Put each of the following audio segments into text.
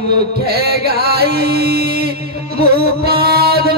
मुखे गाई मुपाद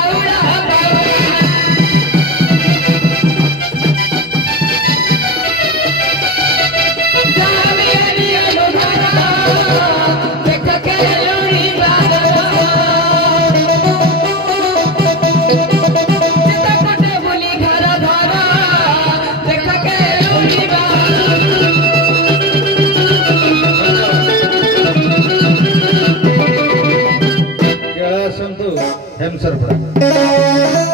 तोड़ा डांसर पूरा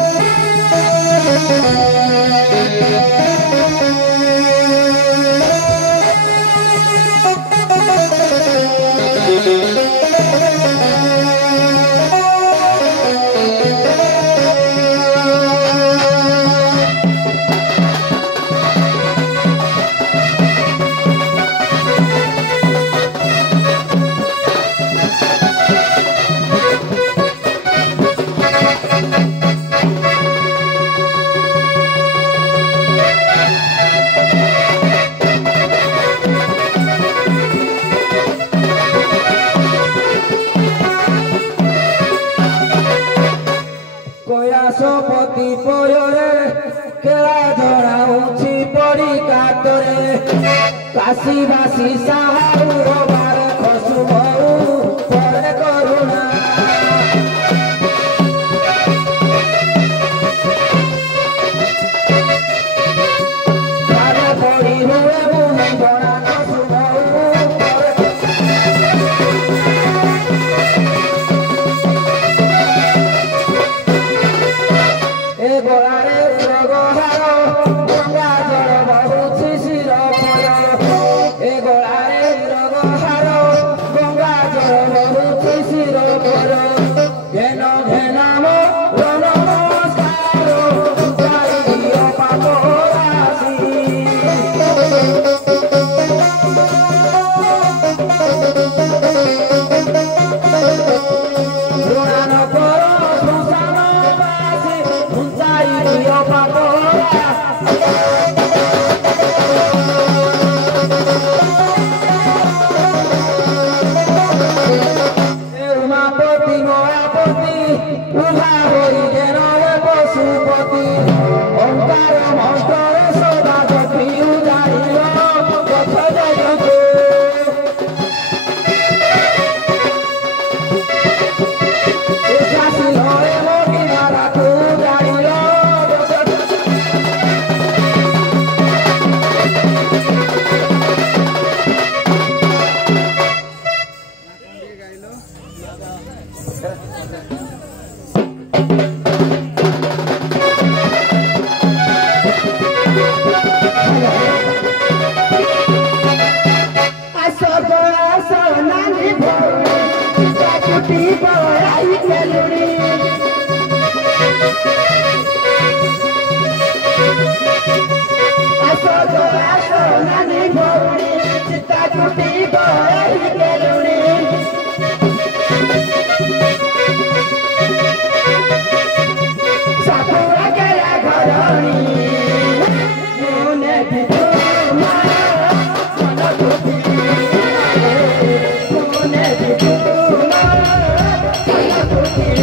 कैलाशपति पयरे केला धराउछि पड़ी कातरे काशीवासी साहारू बार खसु बहु परे करुणा बारे पड़ी हुए मुनि बड़ा खसु बहु ए गोलारे रगहार गंगा जल बहुछि शिर पर ए गोलारे रगहार गंगा जल बहुछि शिर पर घेन घेनाम रण नमस्कार गाइयो पाप राशि ऋणान पर श्मशान बासी घुंचाइयो पाप उमापति मोरापति उभा होई जेन पशुपति ओंकार मंत्र सदा जपी उजाड़ियो पथ जगते उशासी होए मोगी मारा तू जाड़ियो नानी भौरी चाकुटी बड़ाई केलुड़ी नानी भौरी चाकुटी बड़ाई केलुड़ी सापुरा केला घरणी मुने बितु मारा मन दुखी मुने बितु मारा मन दुखी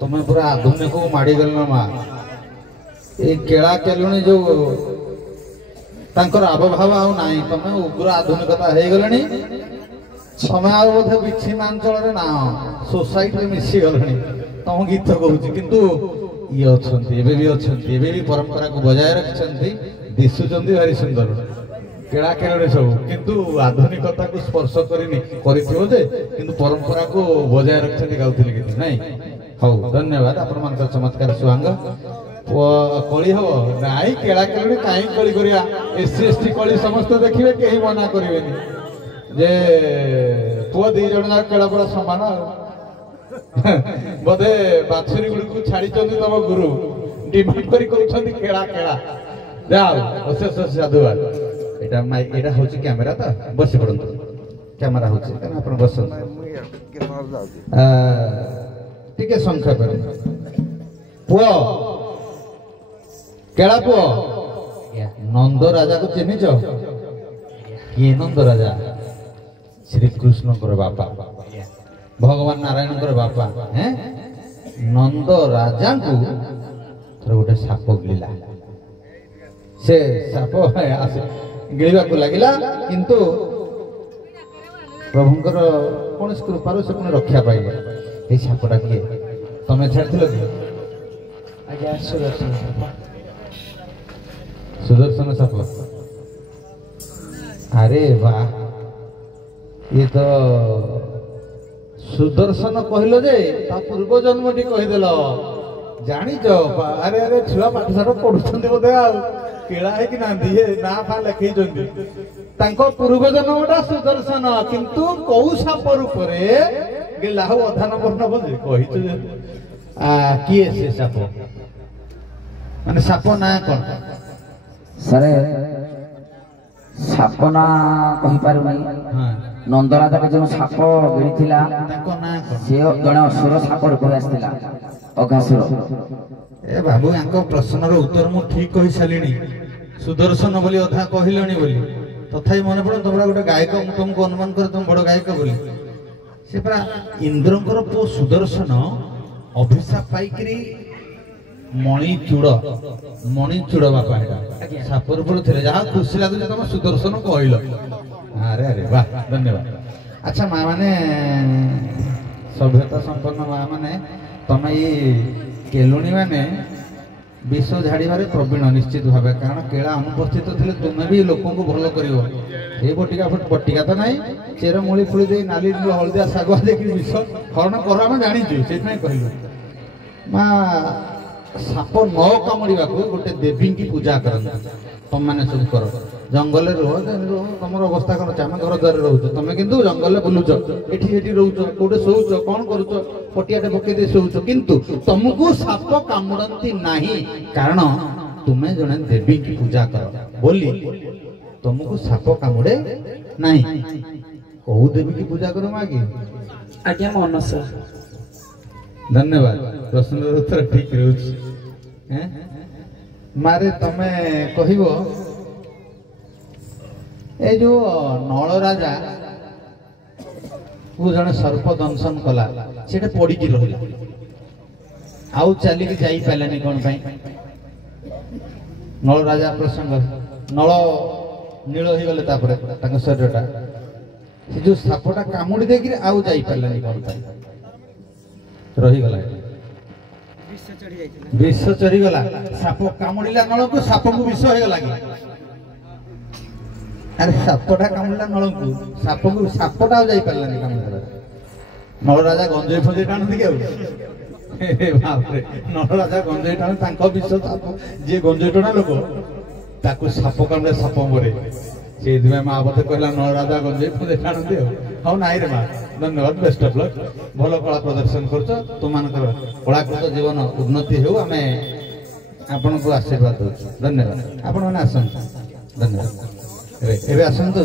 तुम्हें पूरा आधुनिक को माड़ी गल मा ए केला केलुनी जो तांकर आबभाव आउ नाही तमे उग्र आधुनिकता हे गलनी समय आ बोधे विच्छिन्नांचल रे ना सोसाइटी रे मिसी गलनी तम गीत कहूची किंतु ये अछंती एबे भी परंपरा को बजाय रखछंती दिसुचंती भारी सुंदर केला केलणी सब किंतु आधुनिकता को स्पर्श करिनि करिथिबो जे किंतु परंपरा को बजाय रखथि गाउथिले कि नहीं हौ धन्यवाद आपण मानकर चमत्कार सुहांग कली हो नाई केला केलणी काई कली करिया एससी एसटी कली समस्त देखिबे केही मना करिवेनी जे पुआ दी जण ना केला पूरा समान बोधे बाछुरी गुडी को छाडी चंदी तम गुरु डिमांड करी कहउछंदी केला केला जाओ अशेष साधुवाद एटा माइ एटा होची कैमरा त बसी पडंतु कैमरा होची कना आपण बसन टिके संक्षेप पुओ केला पुओ नंद राजा को चिन्हिच कि नंद राजा श्री कृष्ण कर बापा भगवान नारायण कर बापा हैं नंद राजा को थोड़ा गोटे साप गिला से साप गिळा को लागिला किंतु प्रभुंकर कौन कृपार से पुणी रक्षा पाइले ए सापटा किए तमे छाड़थिल कि आज्ञा सुदर्शन सुदर्शन साप अरे वाह ये तो सुदर्शन कहलो जे ता पूर्व जन्मटी कहिदेल जानिच अरे अरे छुआ पाठशाठ पढ़ुछंती बोधे आ केला है कि ना दिए ना फा लिखई जंदी तांको पूर्व जन्मटा सुदर्शन किंतु कौ साप रूप रे गेला हो अधान वर्ण बोझे कहिछ जे किए से साप माने साप ना कोन सरे सापना कहि पारुनी हां नंदराजा के जो साप गिरिथिला ताको ना कोन से जणे असुर साप रूप आस्थिला अघासुर ए बाबू यांको प्रश्नर उत्तर मु ठीक कहि सालिनी सुदर्शन बोली अधा कहिलणी बोली तथापि मन पड़ तुमरा गोटे गायक मु तुमको अनुमान कर तुम बड़ गायक बोली से परा इंद्रंकर पो सुदर्शन अभिशाप पाइकरी मणिचूड़ बापा सापर पड़े जहाँ खुशी लगुच तुम सुदर्शन कहल अरे अरे वाह धन्यवाद अच्छा माँ मैंने सभ्यता संपन्न माँ मैंने तुम ये केलुणी मैंने विष झाड़बार प्रवीण निश्चित भाव कारण केला अनुपस्थित थे तुम्हें भी लोक को भल कर बटिका बटिका तो ना चेर मूली फुली दे नाली हलदिया शागुआ देखिए विष हरण कर आम जाचु से कहलु माँ साप न कामुड़ा गोटे देवी की पूजा करते तुम मैंने सब कर जंगल रुह तुम अवस्था कौन आम घर द्वार रोच तुम कि जंगल बुलुच एटी रोच कौटे शोच कौन करुच पटियाटे पकई शोच किंतु तुमको साप कामुड़ती नहीं कारण तुम्हें जड़े देवी की पूजा कर बोली तुमको साप कामुड़े नहीं कौ देवी की पूजा करो माँ की आज्ञा मनस धन्यवाद प्रश्न उत्तर ठीक रोच मारे तमे कहिबो ए जो नल राजा को जने सर्प दंशन कला सेटा पड़ी की रहला आउ चली के जाई पालानी कोन पई नल राजा प्रसंग नल नील हो गले तापरे ताक शरीरटा से जो सापटा कामुडी देकि आउ जाई पालानी कोन पई रही गला विष चढ़ी गला साप कामुड़िला नल को साप को विष हो गला कि अरे सापटा कामुड़िला नल को सापटा जाई पारलानी कामुड़िला नल राजा गंजेई फंजेई टाणती के बाप रे नल राजा गंजेई टाण तांको विष साप जे गंजेई टणा लोक ताकू साप कामुड़े साप मरे से महापते कहला नल राजा गंजेई फंजेई टाणती हाँ नाई रे माँ धन्यवाद बेस्ट ऑफ लक भल कला प्रदर्शन कर तुम कलाकृत जीवन उन्नति हो आम आपण को आशीर्वाद दो धन्यवाद आपण मैंने आसतु धन्यवाद एवं आसतु